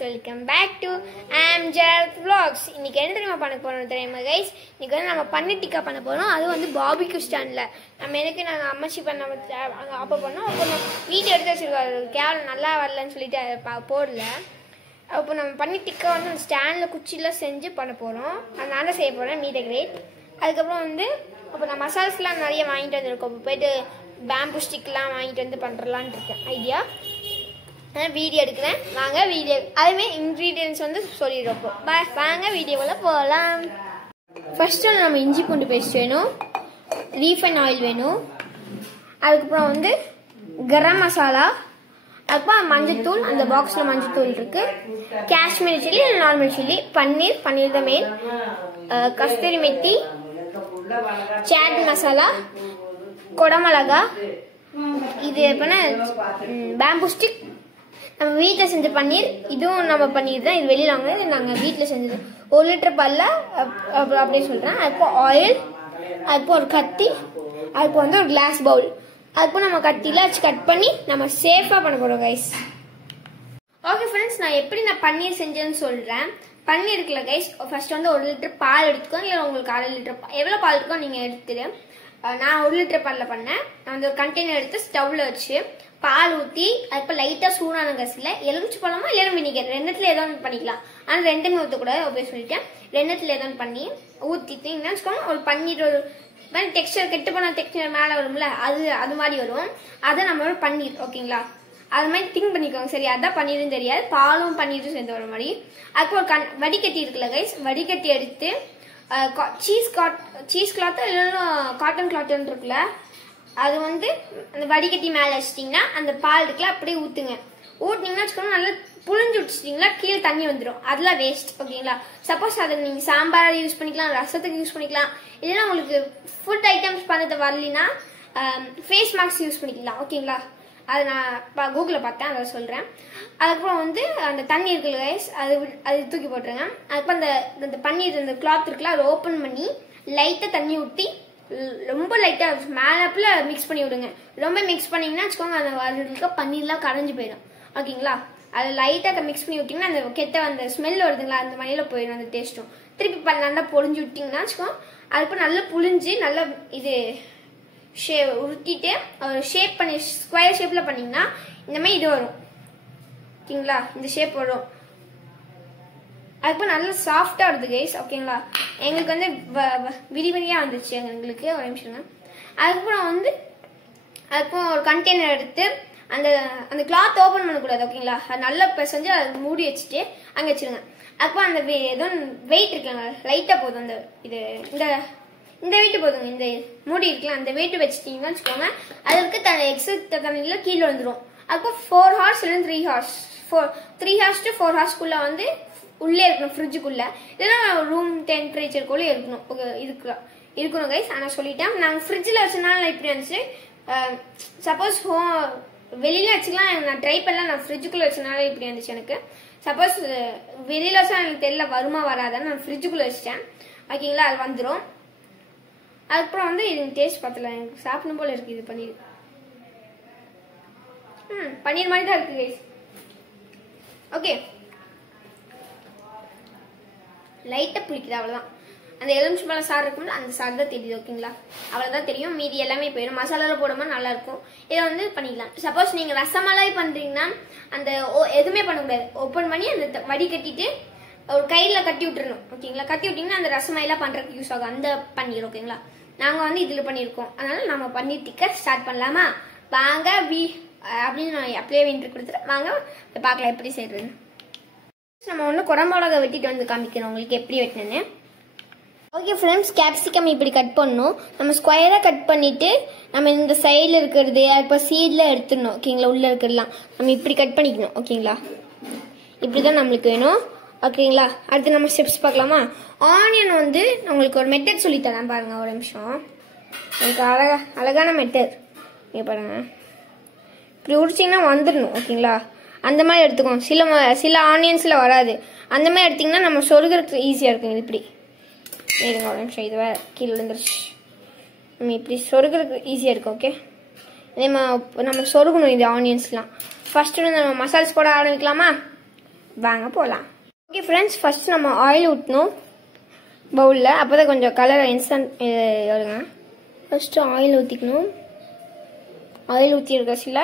welcome back to Amjad Vlogs. இன்னைக்கு என்ன தெரியுமா பண்ண போறோம் தெரியுமா guys? இன்னைக்கு வந்து நம்ம பன்னீர் டிக்கா பண்ண போறோம். அது வந்து பாபிக்யூ ஸ்டாண்ட்ல. நம்ம எனக்கு நாங்க அம்மாச்சி பண்ண அங்க அப்ப பண்ணோம். அப்ப வீடியோ எடுத்து வச்சிருக்காங்க. கேவல நல்லா வரலன்னு சொல்லிட்டு போடல. அப்போ நம்ம பன்னீர் டிக்கா வந்து ஸ்டாண்ட்ல குச்சில செஞ்சு பண்ண போறோம். அதனால செய்ய போறேன் மீட் கிரேட். அதுக்கு அப்புறம் வந்து அப்ப நான் மசாலாஸ்லாம் நிறைய வாங்கிட்டு வந்திருக்கோம். அப்ப போயிட்டு பேம்பு ஸ்டிக்லாம் வாங்கிட்டு வந்து பண்றலாம்னு இருக்கேன் ஐடியா. வீடியோ எடுக்கிறேன் வாங்க வீடியோ அதுவே இன்க்ரீடியன்ஸ் வந்து சொல்லிடுறோம். வாங்க வீடியோவில் போகலாம். ஃபர்ஸ்ட் நம்ம இஞ்சி பூண்டு பேஸ்ட் வேணும், ரீஃபைன் ஆயில் வேணும், அதுக்கப்புறம் வந்து கரம் மசாலா, அதுக்கப்புறம் மஞ்சத்தூள், அந்த பாக்ஸில் மஞ்சத்தூள் இருக்கு, காஷ்மீரி சில்லி இல்லை நார்மல் சில்லி, பன்னீர் தான் மெயின், கஸ்தூரி மெத்தி, சாட் மசாலா, கொடமிளகா, இது எப்படின்னா பேம்பு ஸ்டிக், நம்ம வீட்டில் செஞ்ச பன்னீர், இதுவும் நம்ம பன்னீர் தான், இது வெளியில் வாங்கினது, நாங்கள் வீட்டில் செஞ்சது 1 லிட்டர் பால்ல அப்படியே சொல்கிறேன். அதுப்போ ஆயில், அதுப்போ ஒரு கத்தி, அதுப்போ வந்து ஒரு கிளாஸ் பவுல், அதுப்போ நம்ம கத்தியில் வச்சு கட் பண்ணி நம்ம சேஃபாக பண்ண போகிறோம் கைஸ். ஓகே ஃப்ரெண்ட்ஸ், நான் எப்படி பன்னீர் செஞ்சேன்னு சொல்கிறேன். பன்னீர் இருக்குல்ல கைஸ், ஃபர்ஸ்ட் வந்து 1 லிட்டர் பால் எடுத்துக்கோங்க, இல்லை உங்களுக்கு 1/2 லிட்டர் எவ்வளோ பால் இருக்கோ நீங்கள் எடுத்துட்டு. நான் 1 லிட்டர் பாலில் பண்ணேன். நான் வந்து ஒரு கண்டெய்னர் எடுத்து ஸ்டவ்வில் வச்சு பால் ஊற்றி அதுக்கு லைட்டாக சூடான கசில் எலுமிச்சு பழமா இல்லை வினிகர் ரெண்டுத்துல ஏதோ ஒன்று பண்ணிக்கலாம். ஆனால் ரெண்டுமே ஊற்றக்கூடாது அப்படின்னு சொல்லிட்டேன். ரெண்டுத்துல ஏதோ ஒன்று பண்ணி ஊற்றிட்டீங்கன்னா வச்சுக்கோங்க, ஒரு பன்னீர் ஒரு டெக்ஸ்டர் கெட்டு போன டெக்ஸ்டர் மேலே வரும்ல, அது மாதிரி வரும். அதை நம்ம பன்னீர் ஓகேங்களா, அது மாதிரி திங்க் பண்ணிக்கோங்க. சரி, அதான் பன்னீரும் தெரியாது, பாலும் பன்னீரும் சேர்ந்து வர மாதிரி. அதுக்கு ஒரு வடிகட்டி இருக்குல்ல கைஸ், வடிகட்டி எடுத்து சீஸ் கிளாத் இல்லைன்னா காட்டன் கிளாத்ன்னு இருக்குல்ல, அது வந்து அந்த வடிகட்டி மேலே வச்சிட்டிங்கன்னா அந்த பால் இருக்குல்ல அப்படியே ஊற்றுங்க. ஊட்டினீங்கன்னா வச்சுக்கோங்க, நல்லா புழிஞ்சு விட்டுச்சிட்டிங்களா கீழே தண்ணி வந்துடும், அதெல்லாம் வேஸ்ட் ஓகேங்களா. சப்போஸ் அதை நீங்கள் சாம்பார் யூஸ் பண்ணிக்கலாம், ரசத்துக்கு யூஸ் பண்ணிக்கலாம், இல்லைன்னா உங்களுக்கு ஃபுட் ஐட்டம்ஸ் பண்ணது வரலின்னா ஃபேஸ் மாஸ்க் யூஸ் பண்ணிக்கலாம் ஓகேங்களா. அதை நான் கூகுளில் பார்த்தேன், அதை சொல்கிறேன். அதுக்கப்புறம் வந்து அந்த தண்ணி இருக்குல்ல கைஸ், அது தூக்கி போட்டுருங்க. அதுக்கப்புறம் அந்த பன்னீர் அந்த கிளாத் இருக்குல்ல, அதை ஓப்பன் பண்ணி லைட்டாக தண்ணி ஊற்றி ரொம்ப லைட்டாக மேலப்பில் மிக்ஸ் பண்ணி விடுங்க. ரொம்ப மிக்ஸ் பண்ணிங்கன்னா வச்சுக்கோங்க, அந்த அதுக்கு பன்னீர்லாம் கரைஞ்சி போயிடும் ஓகேங்களா. அதை லைட்டாக மிக்ஸ் பண்ணி விட்டிங்கன்னா அந்த கெட்ட அந்த ஸ்மெல் வருதுங்களா, அந்த மணியில் போயிடும் அந்த டேஸ்ட்டும். திருப்பி நல்லா பொழிஞ்சு விட்டிங்கன்னா வச்சுக்கோங்க, அதுக்கப்புறம் நல்லா புழிஞ்சு நல்லா இது உருட்டிட்டு ஷேப் பண்ணி ஸ்கொயர் ஷேப்பில் பண்ணிங்கன்னா இந்த மாதிரி இது வரும் ஓகேங்களா, இந்த ஷேப் வரும். அதுக்கப்புறம் நல்லா சாஃப்டாக வருது கைஸ் ஓகேங்களா. எங்களுக்கு வந்து விரிவரியாக வந்துச்சு எங்களுக்கு ஒரு நிமிஷங்க. அதுக்கப்புறம் வந்து அதுக்கப்புறம் ஒரு கண்டெய்னர் எடுத்து அந்த கிளாத் ஓப்பன் பண்ணக்கூடாது ஓகேங்களா, அது நல்லா பிசைஞ்சு அது மூடி வச்சுட்டு அங்கே வச்சுருங்க. அதுக்கப்புறம் அந்த ஏதோ வெயிட் இருக்குங்க, லைட்டாக போதும் அந்த இந்த வெயிட்டு போதுங்க, இந்த மூடி இருக்கலாம் அந்த வெயிட்டு வச்சுட்டீங்கன்னு வச்சுக்கோங்க, அதுக்கு எக்ஸஸ் தண்ணியில் கீழே வந்துடும். அதுக்கப்புறம் 4 ஹவர்ஸ் இல்லை 3 ஹவர்ஸ் 3 ஹவர்ஸ் to 4 ஹவர்ஸ்க்குள்ள வந்து உள்ளே இருக்கணும் ஃப்ரிட்ஜுக்குள்ள, இல்லைன்னா ரூம் டெம்பரேச்சருக்குள்ளே இருக்கணும் இருக்கணும் கைஸ். ஆனால் சொல்லிட்டேன், நாங்கள் ஃப்ரிட்ஜில் வச்சனால இப்படி இருந்துச்சு. சப்போஸ் வெளியில வச்சுக்கலாம், நான் ட்ரை பண்ணலாம், நான் ஃப்ரிட்ஜுக்குள்ளே வச்சனால இப்படி இருந்துச்சு எனக்கு. சப்போஸ் வெளியில வச்சா எனக்கு தெரியல வருமா வராதான்னு நான் ஃப்ரிட்ஜுக்குள்ளே வச்சிட்டேன் ஓகேங்களா, அது வந்துடும். அதுக்கப்புறம் வந்து இது டேஸ்ட் பார்த்தல, எனக்கு சாப்பிடணும் போல இருக்கு. இது பன்னீர் பன்னீர் மாதிரி தான் இருக்கு கைஸ். ஓகே, லைட்டாக பிடிக்குது அவ்வளோதான். அந்த எலுமிச்சை பழம் சாறு இருக்கும்ல, அந்த சாறு தான் தெரியுது ஓகேங்களா, அவ்வளோதான் தெரியும். மீதி எல்லாமே போயிடும். மசாலாவில் போடும்போது நல்லா இருக்கும். இதை வந்து பண்ணிக்கலாம். சப்போஸ் நீங்கள் ரசமலாய் பண்ணுறீங்கன்னா அந்த எதுவுமே பண்ணக்கூடாது, ஓப்பன் பண்ணி அந்த வடி கட்டிட்டு ஒரு கையில் கட்டி விட்டுறணும் ஓகேங்களா. கட்டி விட்டிங்கன்னா அந்த ரசமாயெல்லாம் பண்ணுறதுக்கு யூஸ் ஆகும் அந்த பன்னீர் ஓகேங்களா. நாங்கள் வந்து இதில் பண்ணியிருக்கோம், அதனால நம்ம பன்னீர் டிக்கா ஸ்டார்ட் பண்ணலாமா வாங்க அப்படின்னு நான் அப்படியே வின்ட்ரு கொடுத்துட்டு வாங்க பார்க்கலாம் எப்படி செய்யறதுன்னு. நம்ம ஒன்று குடமிளகா வெட்டிட்டு வந்து காமிக்கிறோம் உங்களுக்கு எப்படி வெட்டினேன்னு. ஓகே ஃப்ரெண்ட்ஸ், கேப்சிகம் இப்படி கட் பண்ணணும். நம்ம ஸ்கொயராக கட் பண்ணிவிட்டு நம்ம இந்த சைடில் இருக்கிறது இப்போ சீடில் எடுத்துடணும் ஓகேங்களா. உள்ளே இருக்கிறதுலாம் நம்ம இப்படி கட் பண்ணிக்கணும் ஓகேங்களா. இப்படி தான் நம்மளுக்கு வேணும் ஓகேங்களா. அடுத்து நம்ம ஸ்டெப்ஸ் பார்க்கலாமா. ஆனியன் வந்து உங்களுக்கு ஒரு மெத்தட் சொல்லித்தரேன் பாருங்க, ஒரு நிமிஷம். எனக்கு அழகான மெத்தட் இங்கே பாருங்க. இப்படி உரிச்சிங்கன்னா வந்துடணும் ஓகேங்களா. அந்த மாதிரி எடுத்துக்கோங்க. சில ஆனியன்ஸில் வராது, அந்த மாதிரி எடுத்திங்கன்னா நம்ம சொருகிறதுக்கு ஈஸியாக இருக்கும். இது இப்படி இருங்க ஒரு நிமிஷம், இது வேறு கீழே விழுந்துருச்சு. நம்ம இப்படி சொருகிறதுக்கு ஈஸியாக இருக்கும் ஓகே. இதே நம்ம சொருகணும் இது ஆனியன்ஸ்லாம். ஃபர்ஸ்ட் வந்து நம்ம மசால்ஸ் போட ஆரம்பிக்கலாமா. வாங்க போகலாம். ஓகே ஃப்ரெண்ட்ஸ், ஃபர்ஸ்ட் நம்ம ஆயில் ஊற்றணும் பவுலில். அப்போ தான் கொஞ்சம் கலர் இன்ஸ்டன்ட் வருங்க. ஃபர்ஸ்ட்டு ஆயில் ஊற்றிக்கணும். ஆயில் ஊற்றிருக்க சில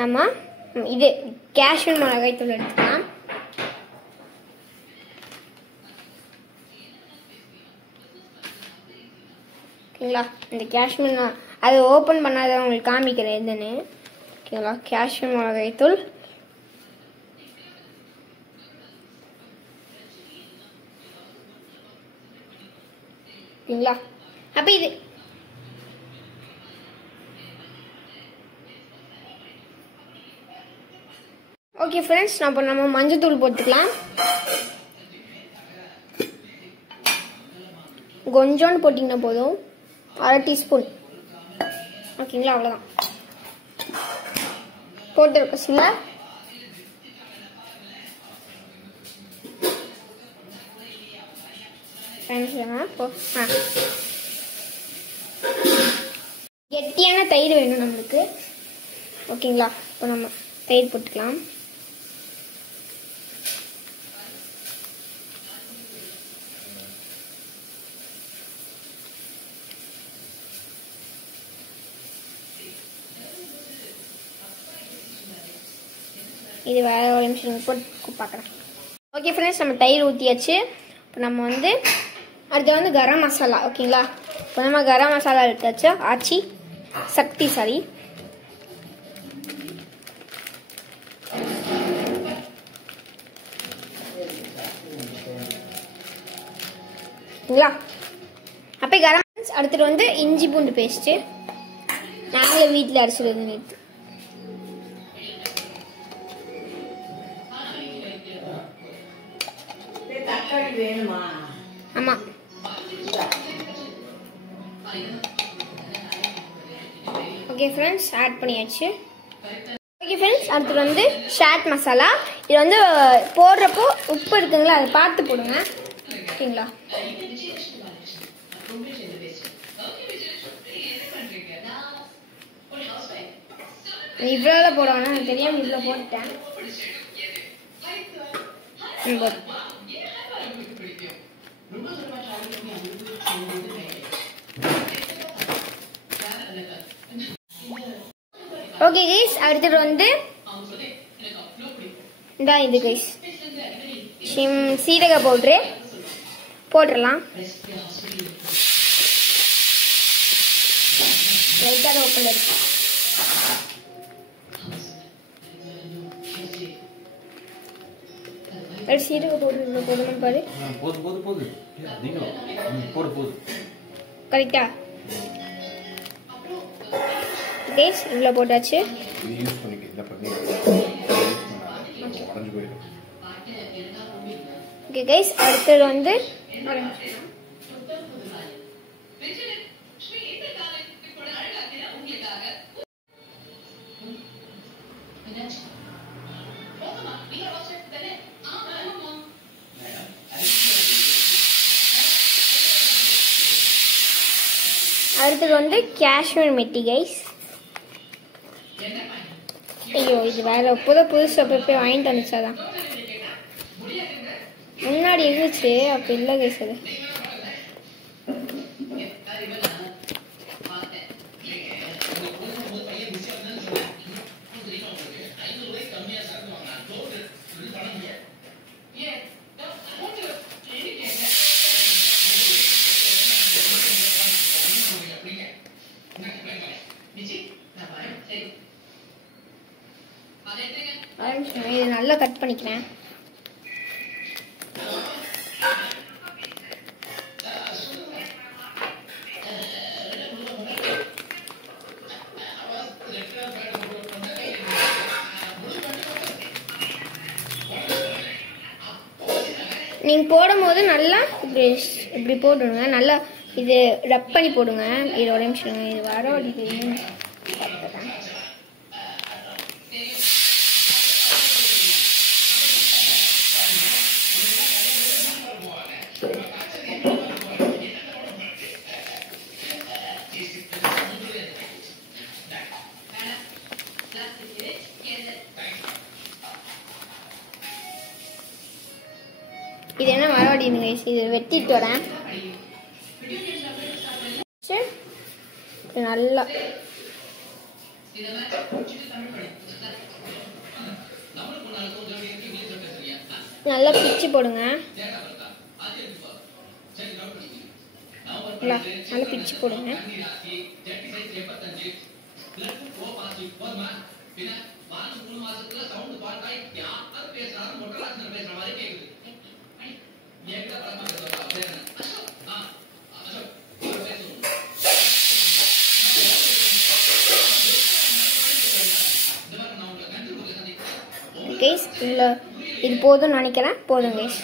நம்ம இது காஷ்மீர் மிளகாய் தூள் எடுத்துக்கலாம். ஓகேங்களா, இந்த காஷ்மீர் அது ஓப்பன் பண்ணாத உங்களுக்கு காமிக்கிறேன் எதுன்னு. ஓகேங்களா, காஷ்மீர் மிளகாய் தூள். ஓகேங்களா, அப்போ இது ஓகே ஃப்ரெண்ட்ஸ், நம்ம மஞ்சள் போட்டுக்கலாம். கொஞ்சோன்னு போட்டிங்கன்னா போதும், 1/2 டீஸ்பூன். ஓகேங்களா, அவ்வளோதான் போட்டு சில கெட்டியான தயிர் வேணும் நம்மளுக்கு. ஓகேங்களா, இப்போ நம்ம தயிர் போட்டுக்கலாம். இது வேற ஒரு நிமிஷம் போட்டு பார்க்குறேன். ஓகே ஃப்ரெண்ட்ஸ், நம்ம தயிர் ஊற்றியாச்சு. இப்போ நம்ம அடுத்து கரம் மசாலா. ஓகேங்களா, இப்போ நம்ம கரம் மசாலா எடுத்தாச்சு. ஆச்சி சக்திசாலி. ஓகேங்களா, அப்போ கரம். அடுத்துட்டு இஞ்சி பூண்டு பேஸ்ட்டு. நாங்களே வீட்டில் அரைச்சிடுறது நேற்று. ஆமா, ஓகே ஃப்ரெண்ட்ஸ், ஆட் பண்ணியாச்சு. ஓகே ஃப்ரெண்ட்ஸ், அடுத்து சாட் மசாலா. இது போடுறப்போ உப்பு இருக்குங்களா, அதை பார்த்து போடுங்க. ஓகேங்களா, இவ்வளோ போடுவாங்க, எனக்கு தெரியாம இவ்வளோ போட்டுட்டேன். ஓகே கைஸ், அடுத்தது இது கைஸ் சீரக பவுடரு போட்டுடலாம். லைட்டாக ஓப்பன் இருக்கு. சீரக பவுடர் போடணும் பாரு. கரெக்டா கைஸ், இவ்வளோ போட்டாச்சு. ஓகே கைஸ், அடுத்தது காஷ்மீர் மெட்டி கைஸ். ஐயோ, இது வேற புதுசு அப்போ வாங்கிட்டு வந்துச்சாதான். முன்னாடி இருந்துச்சு, அப்போ இல்லை கைஸ். அது இது நல்லா கட் பண்ணிக்கிறேன். நீங்கள் போடும்போது நல்லா இப்படி போட்டுடுங்க. நல்லா இது ரப் பண்ணி போடுங்க. இதோட நிமிஷம் இது வர வடிக்குது. இது என்ன வரவாடிங்க கைஸ், இது வெட்டிட்டு வரேன். நல்லா நல்லா பிச்சு போடுங்க. நல்லா பிச்சு போடுங்க. கைஸ் இது போதும்னு நினைக்கிறேன். போதும் கைஸ்.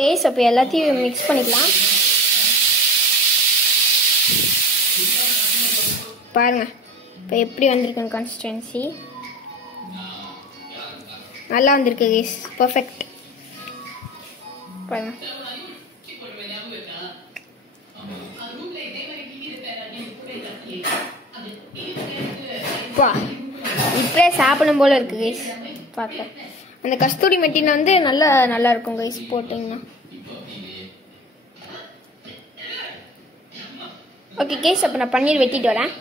கைஸ் அப்போ எல்லாத்தையும் மிக்ஸ் பண்ணிக்கலாம். பாருங்க இப்போ எப்படி வந்திருக்கு கன்சிஸ்டன்சி. நல்லா வந்திருக்கு கைஸ், பர்ஃபெக்ட். பாருங்க இப்படியே சாப்பிடும் போல இருக்கு கைஸ் பார்க்க. அந்த கஸ்தூரி மெட்டின வந்து நல்லா இருக்கும் கைஸ் போட்டிங்கன்னா. ஓகே கைஸ், அப்போ நான் பன்னீர் வெட்டிட்டு வரேன்.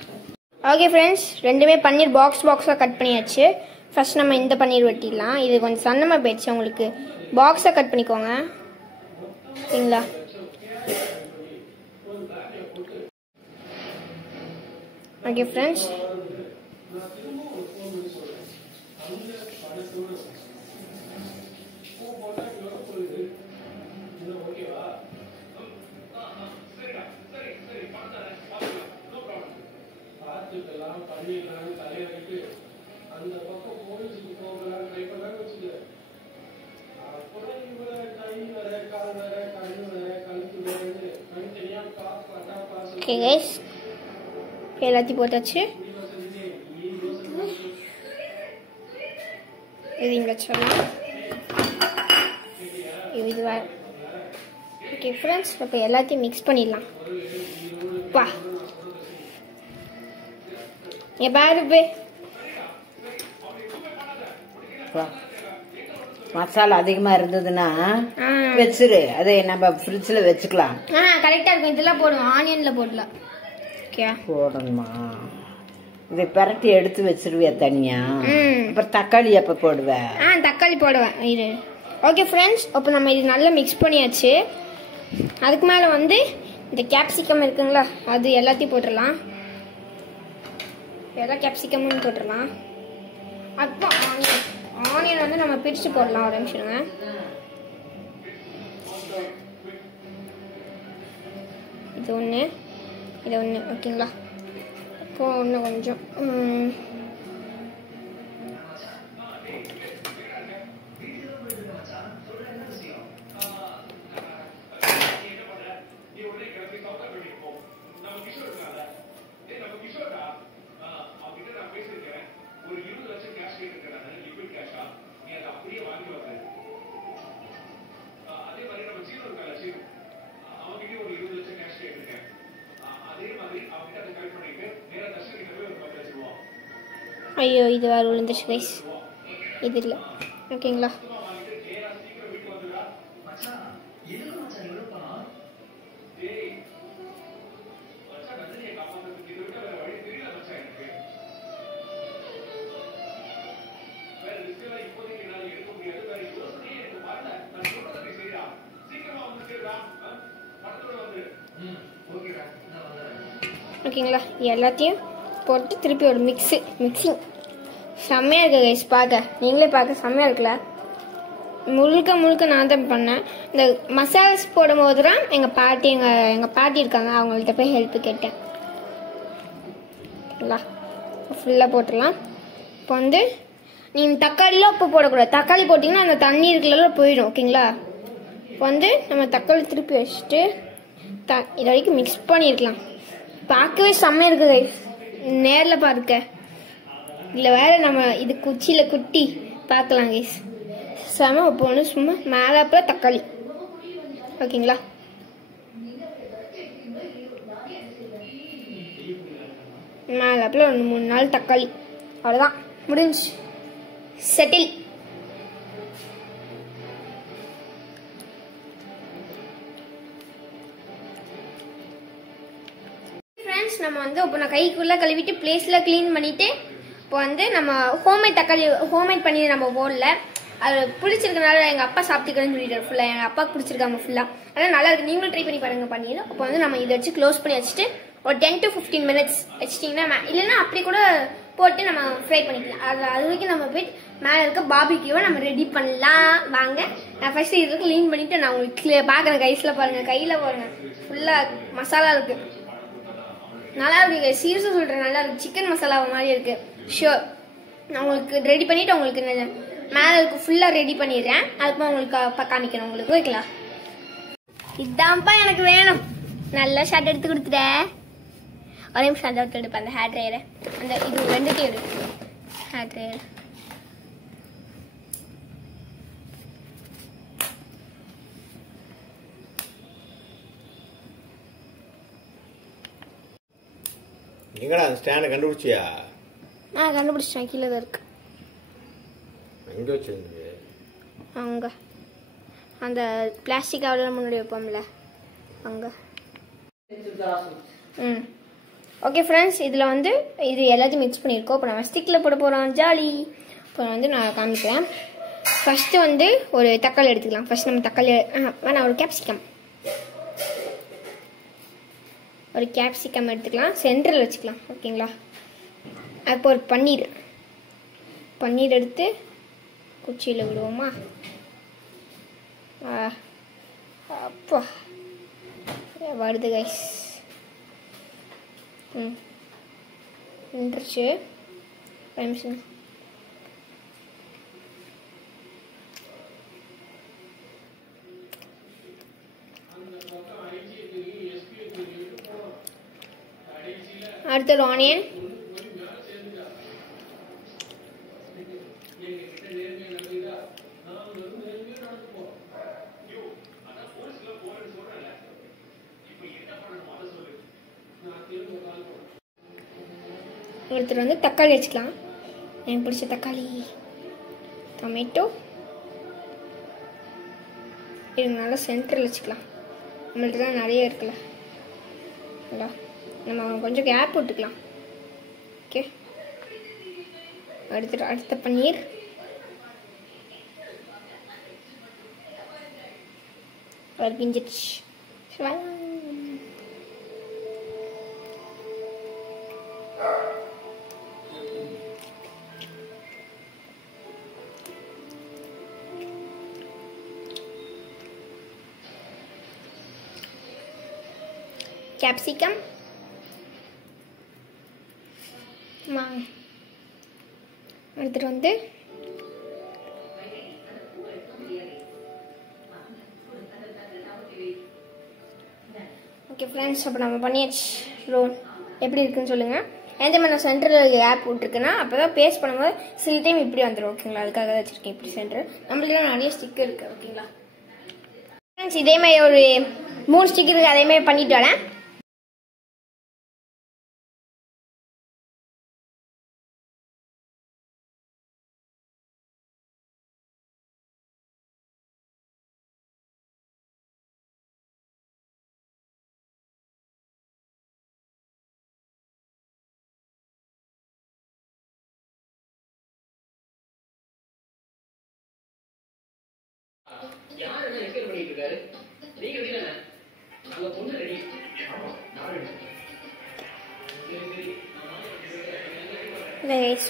ஓகே ஃப்ரெண்ட்ஸ், ரெண்டுமே பன்னீர் பாக்ஸாக கட் பண்ணியாச்சு. ஃபர்ஸ்ட் நம்ம இந்த பன்னீர் வெட்டிடலாம். இது கொஞ்சம் சன்னமாக போயிடுச்சு, உங்களுக்கு பாக்ஸாக கட் பண்ணிக்கோங்க சரிங்களா. ஓகே ஃப்ரெண்ட்ஸ், ஓகே கைஸ் எல்லாத்தையும் போட்டாச்சு. இது இங்கே வச்சிடலாம். இது வேறு. ஓகே ஃப்ரெண்ட்ஸ், இப்போ எல்லாத்தையும் மிக்ஸ் பண்ணிடலாம். பா பாரு மசாலா அதிகமா இருந்ததுன்னா வச்சிரு, அதை நம்ம ஃப்ரிட்ஜில் வச்சுக்கலாம். கரெக்டா இருக்கும். இதெல்லாம் போடுவோம், ஆனியன்ல போடலாம். போடணுமா? இதை பரட்டி எடுத்து வச்சிருவியா தனியா? அப்புறம் தக்காளி எப்ப போடுவேன்? தக்காளி போடுவேன் இரு. ஓகே ஃப்ரெண்ட்ஸ், அப்போ நம்ம இது நல்லா மிக்ஸ் பண்ணியாச்சு. அதுக்கு மேலே வந்து இந்த கேப்சிகம் இருக்குங்களா, அது எல்லாத்தையும் போட்டுடலாம். எல்லா கேப்சிகமும் போட்டுடலாம். அப்புறம் ஆனியன் வந்து நம்ம பிரித்து போடலாம். ஒரு நிமிஷங்க. இது ஒன்று, இது ஒன்று. ஓகேங்களா, இப்போ இன்னும் கொஞ்சம் ஐயோ இது வேறு விழுந்துச்சு கைஸ், இது இல்லை. ஓகேங்களா, ஓகேங்களா, எல்லாத்தையும் போட்டு திருப்பி ஒரு மிக்சிங் செம்மையாக இருக்குது கைஸ். பார்க்க நீங்களே பார்க்க செம்மையாக இருக்குல்ல. முழுக்க நான் தான் பண்ணேன். இந்த மசாலாஸ் போடும் போது தான் எங்கள் பாட்டி இருக்காங்க, அவங்கள்ட்ட போய் ஹெல்ப் கேட்டேன். ஓகேங்களா, ஃபுல்லாக போட்டுடலாம். இப்போ வந்து நீங்கள் தக்காளிலாம் உப்பு போடக்கூடாது. தக்காளி போட்டிங்கன்னா அந்த தண்ணி இருக்குல்ல போயிடும். ஓகேங்களா, இப்போ வந்து நம்ம தக்காளி திருப்பி வச்சுட்டு இது வரைக்கும் மிக்ஸ் பண்ணியிருக்கலாம். பார்க்கவே செம்மையாக இருக்குது கைஸ், நேரில் பார்க்க. இதில் வேறு நம்ம இது குச்சியில் குட்டி பார்க்கலாம் கைஸ், செம. இப்போ ஒன்று சும்மா மேலாப்பில் தக்காளி. ஓகேங்களா, மேலாப்பில் 2-3 நாள் தக்காளி, அவ்வளோதான், முடிஞ்சு, செட்டில். ஃப்ரெண்ட்ஸ் நம்ம வந்து இப்போ நான் கைக்குள்ளே கழுவிட்டு பிளேஸில் க்ளீன் பண்ணிவிட்டு இப்போ வந்து நம்ம ஹோம்மேட் தக்காளி ஹோம்மேட் பண்ணி நம்ம போடல. அது பிடிச்சிருக்கனால எங்கள் அப்பா சாப்பிட்டுக்கிறேன்னு சொல்லிட்டாரு ஃபுல்லாக. எங்கள் அப்பாவுக்கு பிடிச்சிருக்காங்க ஃபுல்லாக. அதனால் நல்லா இருக்குது. நீங்களும் ட்ரை பண்ணி பாருங்க பண்ணிடும். அப்போ வந்து நம்ம இதை வச்சு க்ளோஸ் பண்ணி வச்சுட்டு ஒரு 10 to 15 minutes வச்சிட்டிங்கன்னா இல்லைன்னா அப்படி கூட போட்டு நம்ம ஃப்ரை பண்ணிக்கலாம். அது வரைக்கும் நம்ம போயிட்டு மேலே இருக்க பார்பிக்யூவை நம்ம ரெடி பண்ணலாம். வாங்க நான் ஃபர்ஸ்ட் இது க்ளீன் பண்ணிவிட்டு நான் உங்களுக்கு பார்க்குறேன். கைஸில் பாருங்கள், கையில் பாருங்கள் ஃபுல்லாக மசாலா இருக்குது. நல்லா இருக்கு. சீரியஸாக சொல்கிறேன், நல்லா இருக்குது. சிக்கன் மசாலா மாதிரி இருக்குது. ஷியோர் நான் உங்களுக்கு ரெடி பண்ணிவிட்டு உங்களுக்கு மேலே இருக்கு ஃபுல்லாக ரெடி பண்ணிடுறேன். அதுக்கு உங்களுக்கு காமிக்கிறேன் உங்களுக்கு. ஓகேங்களா? இதான்ப்பா எனக்கு வேணும். நல்லா ஷர்ட் எடுத்து கொடுத்துட்டேன். ஒரே நிமிஷம் அதை எடுத்து எடுப்பேன். அந்த ஹேர் ட்ரையரை அந்த இது ரெண்டுத்தையும் இருக்கு. ஹேர் ட்ரையர் எங்கடா அந்த ஸ்டாண்டை கண்டுபிடிச்சியா? நான் கண்டுபிடிச்சிட்டேன். கீழே தான் இருக்கு. எங்கே வச்சிருந்தீங்க? அங்கே அந்த பிளாஸ்டிக் கவரில் முன்னாடி வைப்போம்ல அங்கே. ஓகே ஃப்ரெண்ட்ஸ், இதில் வந்து இது எல்லாத்தையும் மிக்ஸ் பண்ணியிருக்கோம். இப்போ நம்ம ஸ்டிக்கில் போட போகிறோம். ஜாலி. இப்போ வந்து நான் காமிக்கிறேன். ஃபஸ்ட்டு வந்து ஒரு தக்காளி எடுத்துக்கலாம். ஃபஸ்ட் நம்ம தக்காளி வேணா ஒரு கேப்சிகம் எடுத்துக்கலாம். சென்டரில் வச்சுக்கலாம். ஓகேங்களா? அப்போ ஒரு பன்னீர் எடுத்து குச்சியில் விடுவோமா? அப்பா வருது கைஸ். நின்றுச்சு. அடுத்து ஒரு ஆனியன். ஒருத்தர் வந்து தக்காளி வச்சுக்கலாம். எனக்கு பிடிச்ச தக்காளி. டொமேட்டோ இது நல்லா சென்டரில் வச்சுக்கலாம். நம்மள்ட்ட தான் நிறைய இருக்குல்ல. நம்ம கொஞ்சம் கேப் விட்டுக்கலாம். ஓகே. அடுத்த பன்னீர். பிஞ்சிச்சு. கேப்சிகம். அடுத்துட்டு வந்து ஓகே ஃப்ரெண்ட்ஸ், அப்போ நம்ம பண்ணியாச்சு. ரோல் எப்படி இருக்குன்னு சொல்லுங்கள். எந்த மாதிரி நான் சென்டரில் ஆப் விட்டுருக்கேன்னா அப்போ தான் பேஸ்ட் பண்ணும்போது சில டைம் இப்படி வந்துடும். ஓகேங்களா? அதுக்காக தான் வச்சுருக்கேன் இப்படி சென்டர். நம்மளுக்கு நிறைய ஸ்டிக்கர் இருக்குது. ஓகேங்களா ஃப்ரெண்ட்ஸ்? இதே மாதிரி ஒரு 3 ஸ்டிக்கர் இருக்குது. அதே மாதிரி பண்ணிட்டு வரேன்.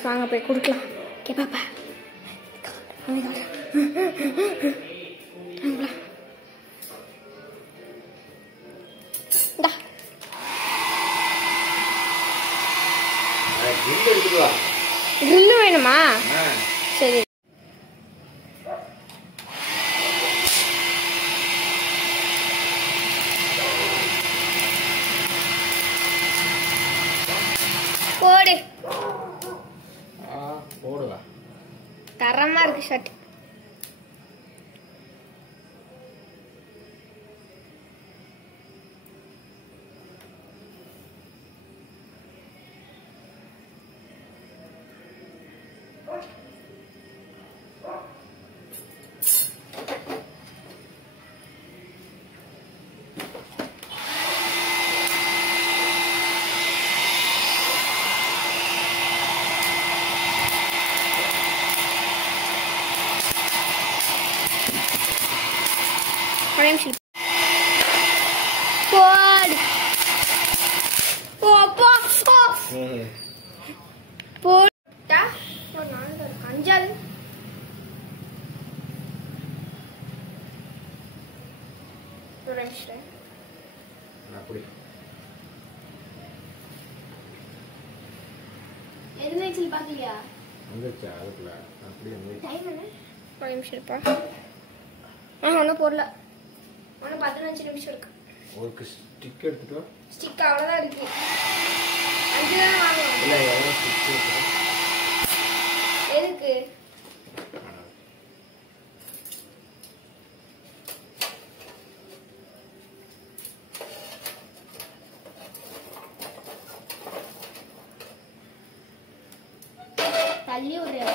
வாங்க போய் கொடுக்கலாம். ஓகே பாப்பா. கிரில்லு வேணுமா? சரி. போடு. தரமா இருக்கு ஷர்ட். ஒரே நிமிஷம் போடு போப்பா போட்டா ஒரு 4 5 ஒரே நிமிஷம் அப்படி எதுல வச்சு பாக்கலையா வந்துச்சா அதுக்குள்ள அப்படி வந்து டைம் என்ன ஒரு நிமிஷம் இருப்பா ஒன்றும் போடல ஒன்றும் 15 நிமிஷம் இருக்கு ஒரு ஸ்டிக் எடுத்துட்டு வா ஸ்டிக் அவ்வளோதான் இருக்கு 5 தான் வாங்குவோம் இல்லை எவ்வளோ ஸ்டிக் எதுக்கு தள்ளி விடுறியா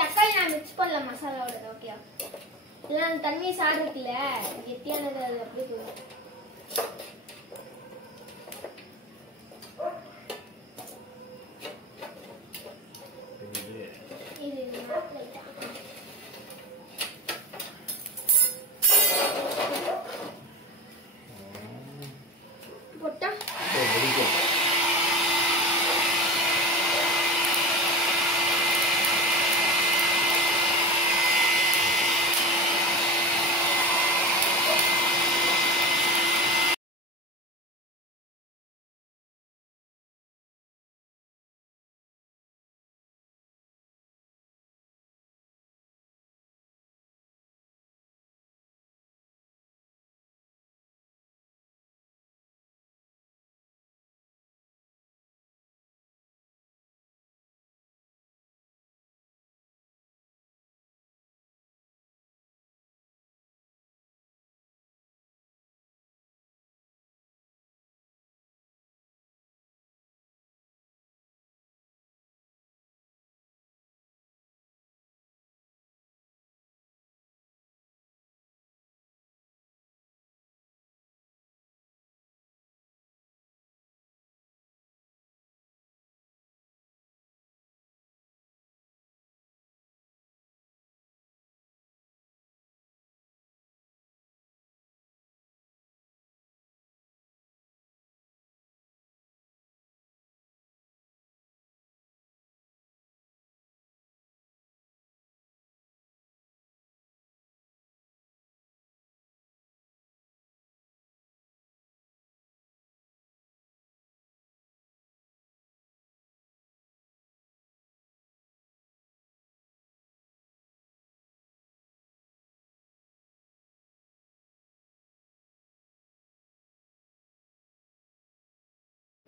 தக்காளி நான் மிக்ஸ் பண்ணல மசாலாவோட ஓகே இல்லை அந்த தண்ணி சாறு இருக்குல்ல கெட்டியானது அது அப்படியே போதும் இது போட்டா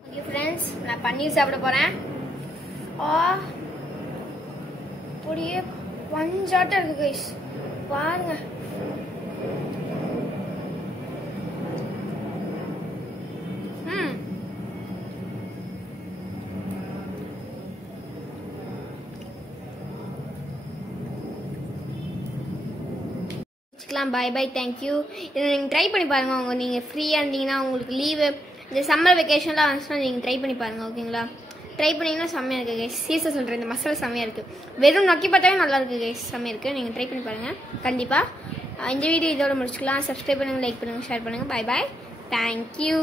ஓகே ஃப்ரெண்ட்ஸ் நான் பன்னீர் சாப்பிட போகிறேன் அப்படியே பஞ்சாட்டம் இருக்கு கைஸ் பாருங்க பாய் பாய் தேங்க்யூ இதை நீங்கள் ட்ரை பண்ணி பாருங்கள் உங்கள் நீங்கள் ஃப்ரீயாக இருந்தீங்கன்னா உங்களுக்கு லீவு இந்த சம்மர் வெக்கேஷன்லாம் வந்துச்சுன்னா நீங்கள் ட்ரை பண்ணி பாருங்கள் ஓகேங்களா ட்ரை பண்ணிங்கன்னா செம்மையாக இருக்குது கைஸ் சீரியஸாக சொல்கிறேன் இந்த மசாலா செம்மையாக இருக்குது வெறும் நக்கி பார்த்தாவே நல்லா இருக்குது கைஸ் செம்மையாக இருக்குது நீங்கள் ட்ரை பண்ணி பாருங்கள் கண்டிப்பாக இந்த வீடியோ இதோட முடிச்சுக்கலாம் சப்ஸ்கிரைப் பண்ணுங்கள் லைக் பண்ணுங்கள் ஷேர் பண்ணுங்கள் பாய் பாய் தேங்க்யூ